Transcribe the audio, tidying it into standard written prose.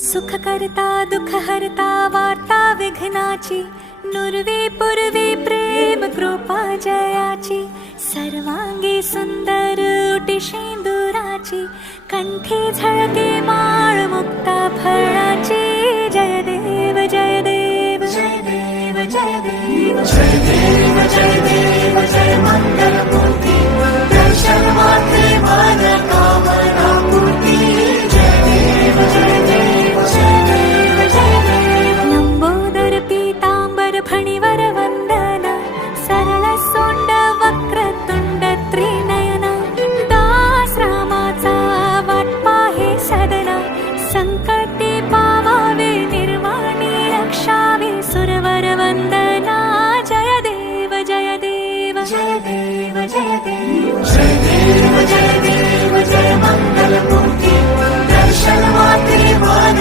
सुख करता दुःख हरता वार्ता विघ्नाची, नुरवी पूर्वी प्रेम कृपा जयाची, सर्वांगी सुंदर उटी शेंदुराची, कंठी झळके माळ मुक्ता